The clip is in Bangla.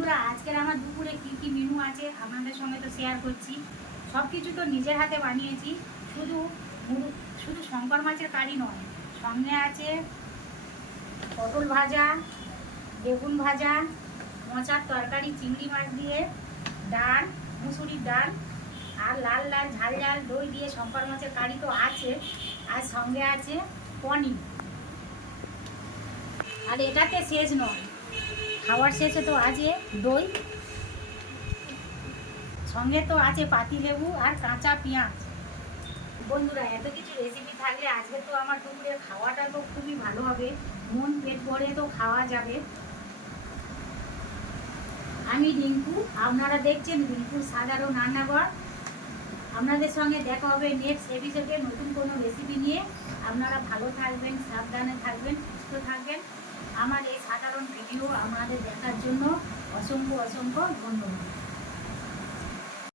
বন্ধুরা, আজকের আমার দুপুরে কী কী মেনু আছে আপনাদের সঙ্গে তো শেয়ার করছি। সব কিছু তো নিজের হাতে বানিয়েছি। শুধু শুধু শঙ্কর মাছের কারি নয়, সঙ্গে আছে পটল ভাজা, বেগুন ভাজা, মোচার তরকারি চিংড়ি মাছ দিয়ে, ডাল, মুসুরির ডাল, আর লাল লাল ঝাল ঝাল দই দিয়ে শঙ্কর মাছের কারি তো আছে। আর সঙ্গে আছে পনির। আর এটাতে শেষ নয়, খাওয়ার শেষে তো আছে দই, সঙ্গে তো আছে পাতিলেবু আর কাঁচা পেঁয়াজ। বন্ধুরা, এত কিছু রেসিপি থাকলে আজকে তো আমার দুপুরের খাওয়াটা তো খুবই ভালো হবে, মন পেট ভরে তো খাওয়া যাবে। আমি রিঙ্কু, আপনারা দেখছেন রিঙ্কুর সাধারণ রান্নাঘর। আপনাদের সঙ্গে দেখা হবে নেক্সট এপিসোডে নতুন কোনো রেসিপি নিয়ে। আপনারা ভালো থাকবেন, সাবধানে থাকবেন, সুস্থ থাকবেন। আমার এই সাধারণ ভিডিও আপনাদের দেখার জন্য অসংখ্য অসংখ্য ধন্যবাদ।